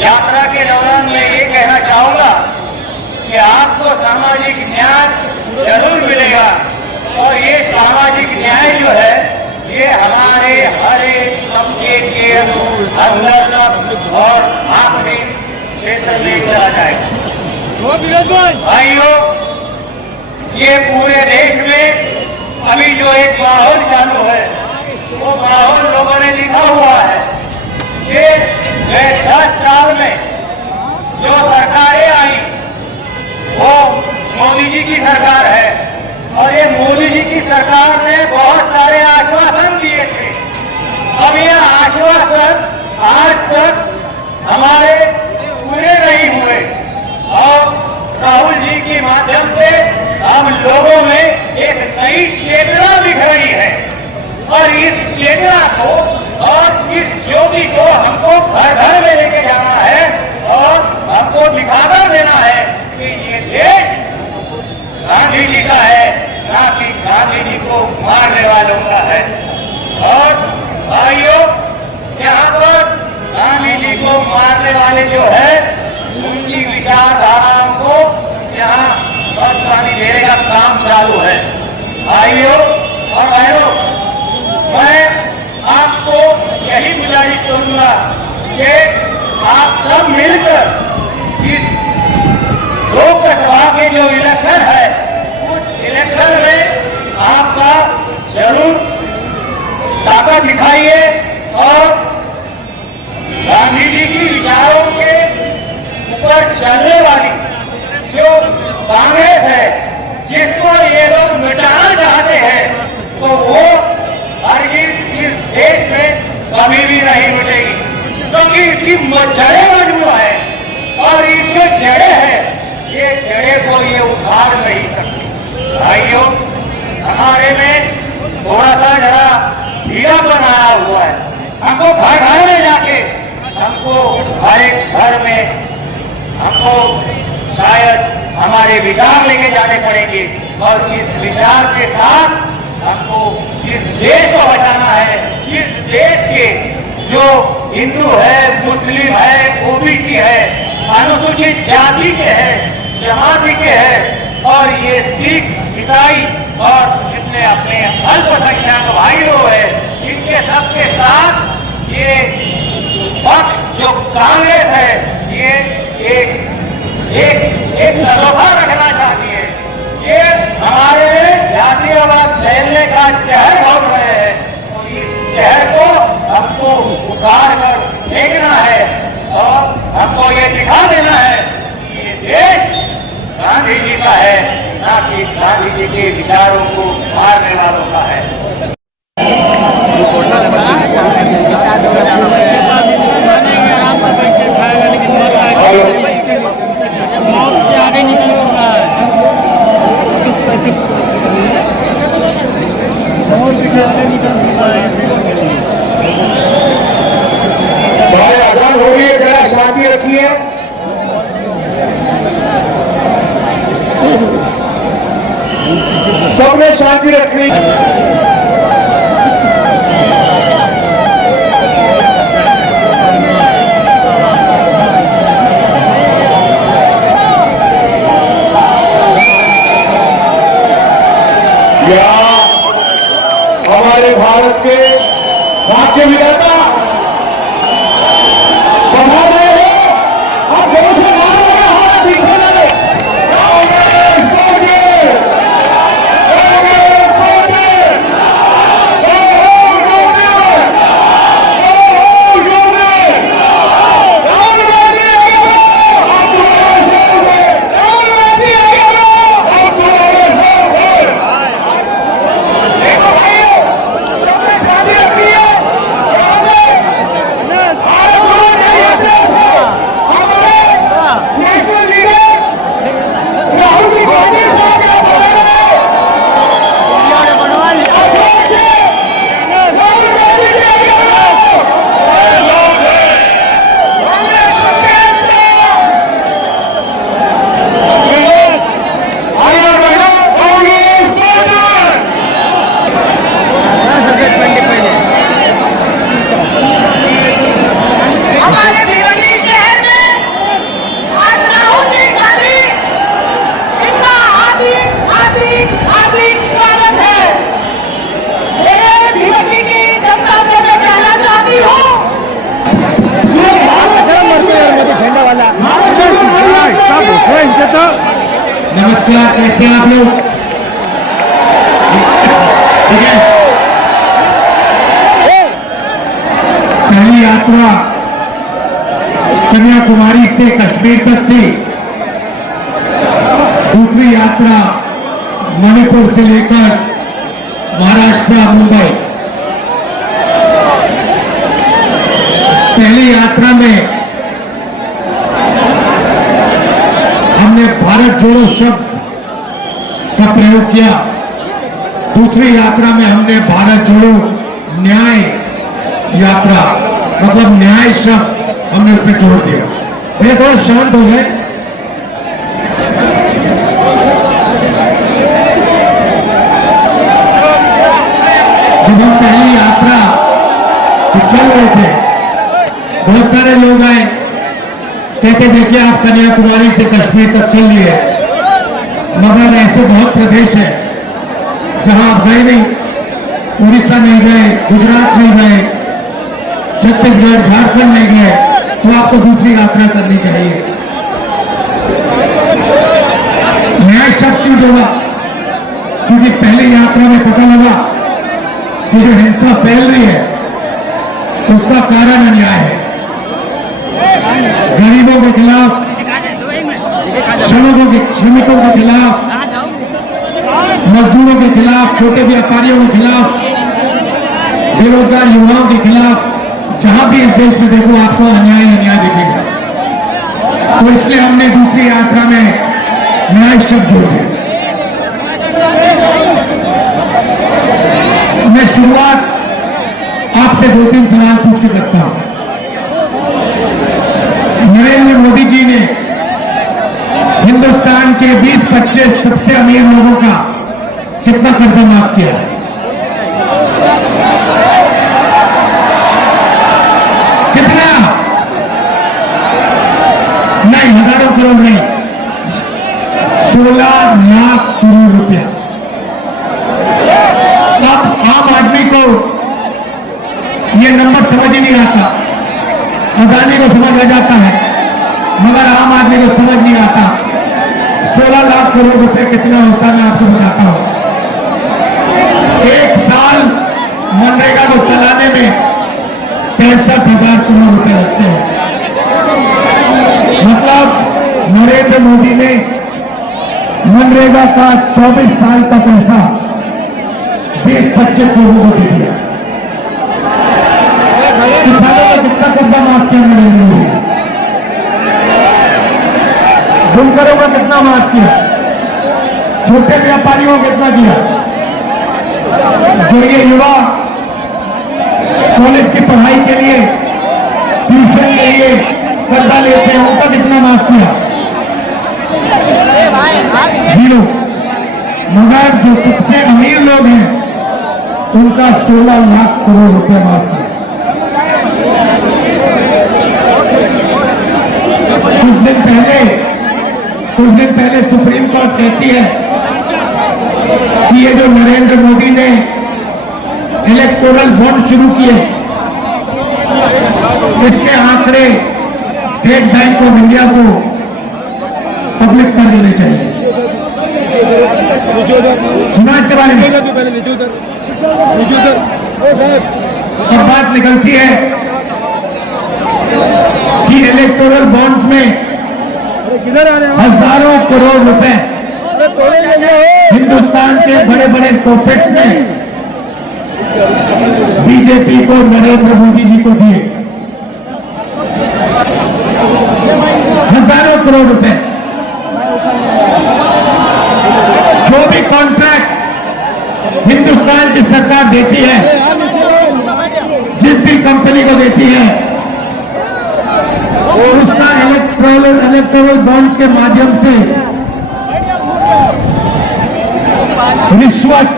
यात्रा के दौरान मैं ये कहना चाहूंगा कि आपको सामाजिक न्याय जरूर मिलेगा और ये सामाजिक न्याय जो है ये हमारे हर एक तबके के अंदर तक और आखिरी क्षेत्र में चला जाएगा। भाइयों, ये पूरे देश में अभी जो एक माहौल चालू है वो माहौल लोगों ने लिखा हुआ है। ये 10 साल में जो सरकारें आई वो मोदी जी की सरकार है और ये मोदी जी की सरकार ने बहुत सारे आश्वासन दिए थे। अब ये आश्वासन आज तक हमारे पूरे नहीं हुए और राहुल जी के माध्यम से हम लोगों में एक नई चेतना दिख रही है और इस चेतना को और इस ज्योति को हमको घर घर में लेके जाना है और हमको दिखाकर देना है कि ये देश गांधी जी का है, ना कि गांधी जी को मारने वालों का है। और भाइयों, यहाँ पर गांधी जी को मारने वाले जो है उनकी विचारधाराओं को यहाँ पानी देने का काम चालू है। भाइयों और बहनों, मैं आपको यही गुजारिश करूंगा कि आप सब मिलकर इस लोकसभा के जो इलेक्शन है उस इलेक्शन में आपका जरूर ताकत दिखाइए और गांधी जी की विचारों के ऊपर चलने वाली जो कांग्रेस है जिसको ये लोग मिटाना चाहते हैं तो वो हरगिज़ इस देश में कभी भी नहीं मिटेगी, क्योंकि इसकी जड़ें मजबूत है और ये जो जड़ें हैं ये जड़ें को ये उखाड़ नहीं सकती। भाइयों, हमारे में थोड़ा सा जरा ढीलापन आया हुआ है। हमको घर घर में जाके हमको हर एक घर में हमको शायद हमारे विचार लेके जाने पड़ेंगे और इस विचार के साथ हमको इस देश को बचाना है। इस देश के जो हिंदू है, मुस्लिम है, ओबीसी है, अनुसूचित जाति के हैं, जमाती के हैं और ये सिख, ईसाई और जितने अपने अल्पसंख्यक भाई लोग हैं, इनके सबके साथ ये पक्ष जो कांग्रेस है ये एक सलोखा रखना चाहती है। ये हमारे जातीयवाद फैलने का जहर घोल रहे हैं, तो इस जहर को हमको उतार कर फेंकना है और हमको ये दिखा देना है कि ये देश गांधी जी का है, ना कि गांधी जी के विचारों को मारने वालों का है। मौत से आगे निकल चुका है। मौत से आगे निकल चुका है देश के लिए। भाई आजाद हो गई, जरा शांति रखिए। सबने शांति रखनी। हमारे भारत के भाग्य विधाता बता रहे हो, अब जोर से मारो, हमारे पीछे शांति रखनी है। नमस्कार, कैसे हैं आप लोग? ठीक है। पहली यात्रा कन्याकुमारी से कश्मीर तक थी, दूसरी यात्रा मणिपुर से लेकर महाराष्ट्र मुंबई। पहली यात्रा में हमने भारत जोड़ो शब्द का प्रयोग किया, दूसरी यात्रा में हमने भारत जोड़ो न्याय यात्रा मतलब न्याय शब्द हमने उसमें जोड़ दिया। भैया थोड़ा शांत हो गए। जब हम पहली यात्रा तो चल रहे थे, बहुत सारे लोग आए, कहते देखिए आप कन्याकुमारी से कश्मीर तक चल लिए, मगर ऐसे बहुत प्रदेश है जहां आप गए नहीं, उड़ीसा नहीं गए, गुजरात नहीं गए, छत्तीसगढ़ झारखंड नहीं गए, तो आपको दूसरी यात्रा करनी चाहिए। न्याय शब्द क्यों जोड़ा? क्योंकि पहली यात्रा में पता लगा कि जो हिंसा फैल रही है उसका कारण अन्याय है। गरीबों के खिलाफ, श्रमिकों के खिलाफ, मजदूरों के खिलाफ, छोटे व्यापारियों के खिलाफ, बेरोजगार युवाओं के खिलाफ, जहां भी इस देश में देखो आपको अन्याय अन्याय दिखेगा। तो इसलिए हमने दूसरी यात्रा में न्याय शब्द जोड़ दिया। मैं शुरुआत आपसे 2-3 सवाल पूछ के करता हूं। नरेंद्र मोदी जी ने हिंदुस्तान के 20-25 सबसे अमीर लोगों का कितना कर्जा माफ किया? कितना? नहीं, हजारों करोड़ नहीं, 16 लाख करोड़ रुपया। अब आम आदमी को यह नंबर समझ ही नहीं आता। अदानी को समझ आ जाता है, मगर आम आदमी को समझ नहीं आता 16 लाख करोड़ रुपए कितना होता है। मैं आपको बताता हूं, एक साल मनरेगा को चलाने में 65,000 करोड़ रुपए लगते हैं। मतलब नरेंद्र मोदी ने मनरेगा का 24 साल का पैसा 20-25 लोगों को दे दिया। किसानों का कितना कर्जा माफ किया नरेंद्र मोदी? बुनकरों का कितना माफ किया? छोटे व्यापारियों को कितना किया? जो ये युवा कॉलेज की पढ़ाई के लिए, ट्यूशन के लिए कर्जा लेते हैं, उनका कितना माफ किया? 0। मगर जो सबसे अमीर लोग हैं उनका 16 लाख करोड़ रुपए माफ किया। कुछ दिन पहले सुप्रीम कोर्ट कहती है कि ये जो नरेंद्र मोदी ने इलेक्टोरल बॉन्ड शुरू किए, इसके आंकड़े स्टेट बैंक ऑफ इंडिया को पब्लिक कर देने चाहिए। सुना इसके बारे में? अब बात निकलती है कि इलेक्टोरल बॉन्ड्स में हजारों करोड़ रुपए हिंदुस्तान के बड़े बड़े कॉर्पोरेट्स ने बीजेपी को, नरेंद्र मोदी जी को दिए। हजारों करोड़ रुपए। जो भी कॉन्ट्रैक्ट हिंदुस्तान की सरकार देती है, जिस भी कंपनी को देती है, उसका इलेक्टोरल बॉन्ड्स के माध्यम से रिश्वत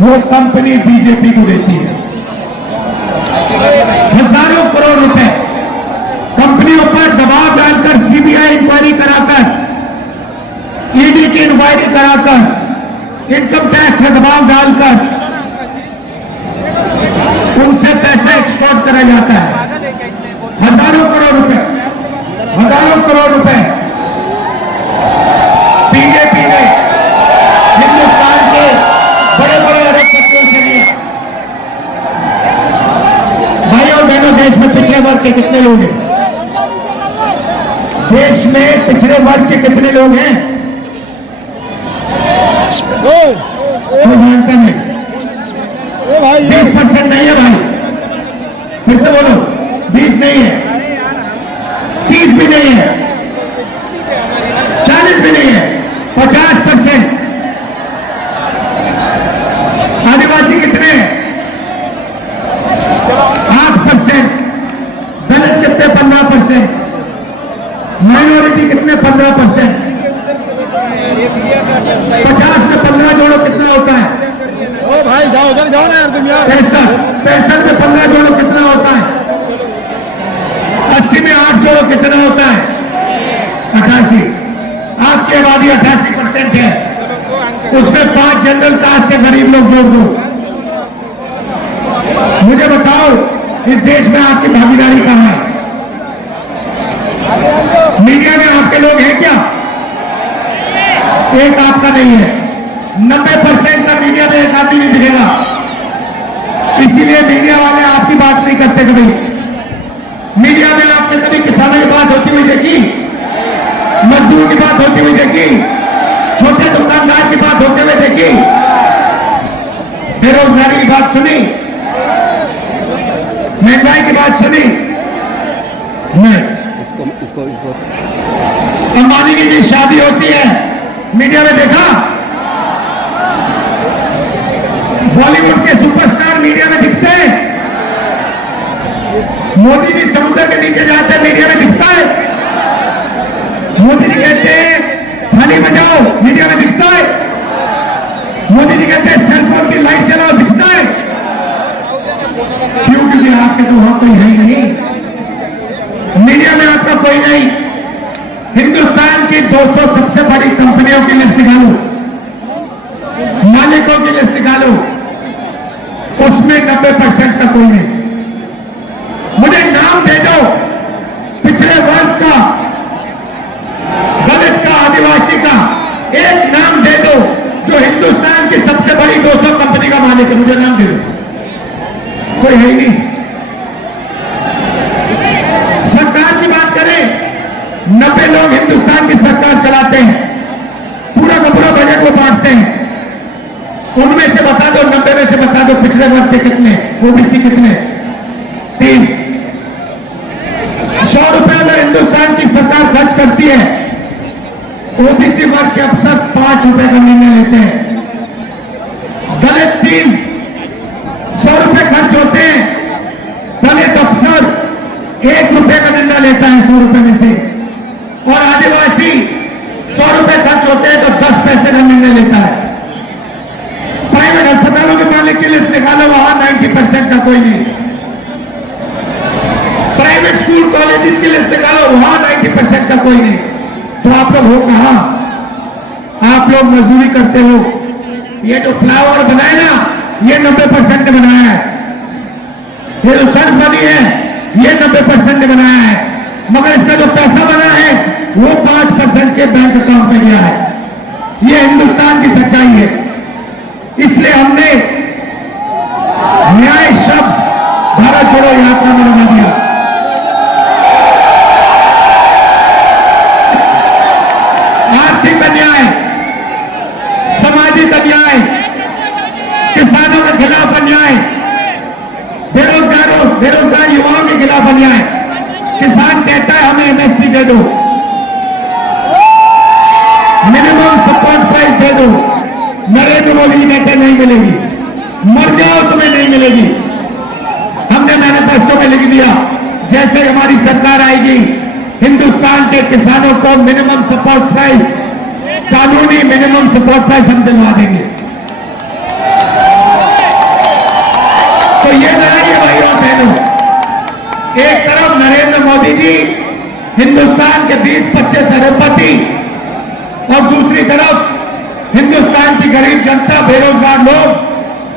वो कंपनी बीजेपी को देती है। हजारों करोड़ रुपए कंपनियों पर दबाव डालकर, सीबीआई इंक्वायरी कराकर, ईडी की इंक्वायरी कराकर, इनकम टैक्स का दबाव डालकर उनसे पैसा एक्सपोर्ट करा जाता है। हजारों करोड़ रुपए देश में पिछड़े वर्ग के कितने लोग हैं? देश में पिछड़े वर्ग के कितने लोग हैं? कोई जानता नहीं। 20% नहीं है भाई, फिर से बोलो, 20 नहीं है, 30 भी नहीं है, 40 भी नहीं है, 50%। आदिवासी कितने हैं? 8%। दलित कितने? 15%। माइनॉरिटी कितने? 15%। 50 में 15 जोड़ो कितना होता है? ओ भाई जाओ उधर जाओ ना यार तुम यार। 65 में 15 जोड़ो कितना होता है? 80 में 8 जोड़ो कितना होता है? 88। आपकी आबादी 88% है, उसमें 5 जनरल कास्ट के गरीब लोग जोड़ दो। मुझे बताओ, इस देश में आपकी भागीदारी कहां है? मीडिया में आपके लोग हैं क्या? एक आपका नहीं है। 90% का मीडिया में एक आदमी नहीं दिखेगा, इसीलिए मीडिया वाले आपकी बात नहीं करते। कभी मीडिया में आपने कभी किसानों की बात होती हुई देखी? मजदूर की बात होती हुई देखी? छोटे दुकानदार की बात होते हुए देखी? बेरोजगारी की बात सुनी? महंगाई की बात सुनी? नहीं। अंबानी की शादी होती है, मीडिया में देखा? बॉलीवुड के सुपरस्टार मीडिया में दिखते हैं? मोदी जी समुद्र के नीचे जाते हैं, मीडिया में दिखता है? मोदी जी कहते हैं थाली बजाओ, मीडिया में दिखता है? मोदी जी कहते हैं सेलफोन की लाइट जलाओ, दिखता है? क्यों? क्योंकि आपके तो वहां कोई है ही नहीं, मीडिया में आपका कोई नहीं। हिंदुस्तान की 200 सबसे बड़ी कंपनियों की लिस्ट निकालो, मालिकों की लिस्ट निकालो, उसमें 90% का कोई नहीं। मुझे नाम दे दो पिछड़े वर्ग का, दलित का, आदिवासी का, एक नाम दे दो जो हिंदुस्तान की सबसे बड़ी 200 कंपनी का मालिक है। मुझे नाम दे दो, कोई है ही नहीं। सरकार की बात करें, 90 लोग हिंदुस्तान की सरकार चलाते हैं, पूरा का पूरा बजट वो बांटते हैं। उनमें से बता दो, 90 में से बता दो पिछड़े वर्ग के कितने, ओबीसी कितने? 3। 100 रुपए अगर हिंदुस्तान की सरकार खर्च करती है, ओबीसी वर्ग के अफसर 5 रुपए का निर्णय लेते हैं। दलित 3। 100 रुपए खर्च होते हैं, दलित अफसर 1 रुपए का निर्णय लेता है 100 रुपए में से। और आदिवासी 100 रुपए खर्च होते हैं तो 10 पैसे का निर्णय लेता है। प्राइवेट अस्पतालों के मालिक की लिस्ट निकालो, वहां 90% का कोई नहीं। प्राइवेट स्कूल कॉलेजेस की लिस्ट निकालो, वहां 90% का कोई नहीं। तो आप लोग हो कहां? आप लोग मजदूरी करते हो। ये जो फ्लाईओवर बनाए ना, ये 90% ने बनाया है। ये जो सड़क बनी है, ये 90% ने बनाया है। मगर इसका जो पैसा बना है वो 5% के बैंक अकाउंट में गया है। ये हिंदुस्तान की सच्चाई है। इसलिए हमने न्याय शब्द भारत जोड़ो यात्रा में लगा दिया। आर्थिक अन्याय, सामाजिक अन्याय, किसानों के खिलाफ अन्याय, बेरोजगार युवाओं के खिलाफ अन्याय। किसान कहता है हमें एमएसपी दे दो, मिनिमम सपोर्ट प्राइस दे दो। नरेंद्र मोदी कहते नहीं मिलेगी, मर जाओ तुम्हें नहीं मिलेगी। हमने मैनिफेस्टो में लिख दिया, जैसे हमारी सरकार आएगी हिंदुस्तान के किसानों को मिनिमम सपोर्ट प्राइस, कानूनी मिनिमम सपोर्ट प्राइस हम दिलवा देंगे। तो ये लड़ाई भाइयों बहनों, एक तरफ नरेंद्र मोदी जी हिंदुस्तान के 20-25 अरबपति और दूसरी तरफ हिंदुस्तान की गरीब जनता, बेरोजगार लोग,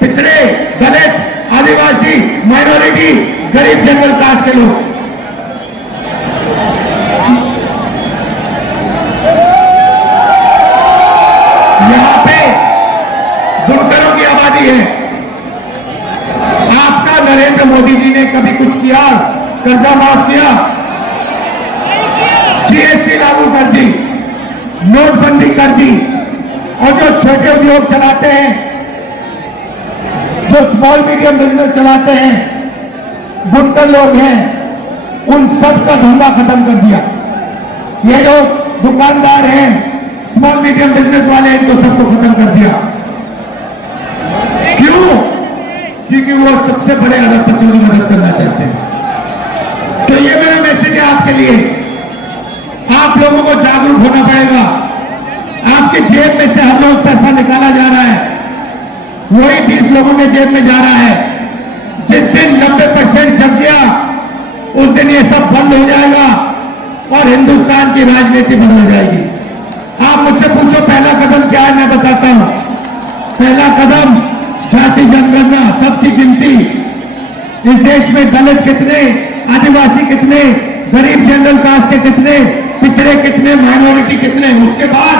पिछड़े, दलित, आदिवासी, माइनॉरिटी, गरीब जनरल कास्ट के लोग। यहां पे बुनकरों की आबादी है। आप आपका नरेंद्र मोदी जी ने कभी कुछ किया? कर्जा माफ किया, जीएसटी लागू कर दी, नोटबंदी कर दी, और जो छोटे उद्योग चलाते हैं, जो स्मॉल मीडियम बिजनेस चलाते हैं, बुनकर लोग हैं, उन सब का धंधा खत्म कर दिया। ये जो दुकानदार हैं, स्मॉल मीडियम बिजनेस वाले, इनको सबको खत्म कर दिया। क्यों? क्योंकि वो सबसे बड़े अरबपतियों की मदद करना चाहते हैं। तो ये मेरा मैसेज है आपके लिए, आप लोगों को जागरूक होना पड़ेगा। आपके जेब में से हर रोज पैसा निकाला जा रहा है, वही 20 लोगों के जेब में जा रहा है। जिस दिन 90% जग गया, उस दिन ये सब बंद हो जाएगा और हिंदुस्तान की राजनीति बदल जाएगी। आप मुझसे पूछो पहला कदम क्या है, मैं बताता हूं। पहला कदम जाति जनगणना, सबकी गिनती। इस देश में दलित कितने, आदिवासी कितने, गरीब जनरल कास्ट के कितने, पिछड़े कितने, माइनॉरिटी कितने। उसके बाद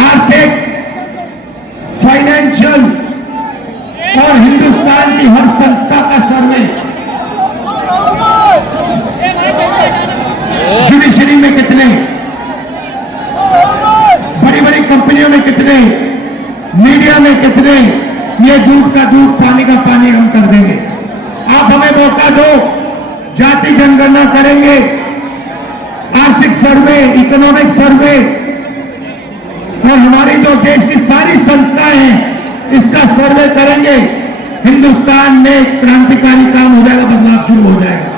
आर्थिक, फाइनेंशियल और हिंदुस्तान की हर संस्था का सर्वे। जुडिशरी में कितने, बड़ी बड़ी कंपनियों में कितने, मीडिया में कितने, ये दूध का दूध पानी का पानी हम कर देंगे। आप हमें मौका दो, जाति जनगणना करेंगे, आर्थिक सर्वे, इकोनॉमिक सर्वे, और हमारी जो देश की सारी संस्थाएं हैं, इसका सर्वे करेंगे। हिंदुस्तान में क्रांतिकारी काम हो जाएगा, बदलाव शुरू हो जाएगा।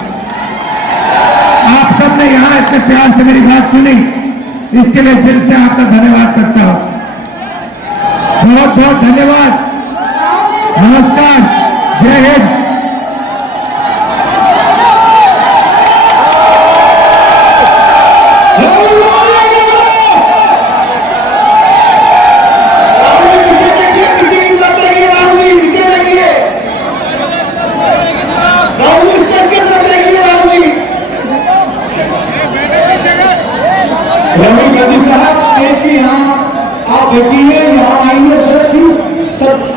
आप सबने यहां इतने प्यार से मेरी बात सुनी, इसके लिए दिल से आपका धन्यवाद करता हूं। बहुत बहुत धन्यवाद। नमस्कार, जय हिंद। राहुल गांधी साहब स्टेज की यहाँ आप बैठिए, यहाँ आइए, सब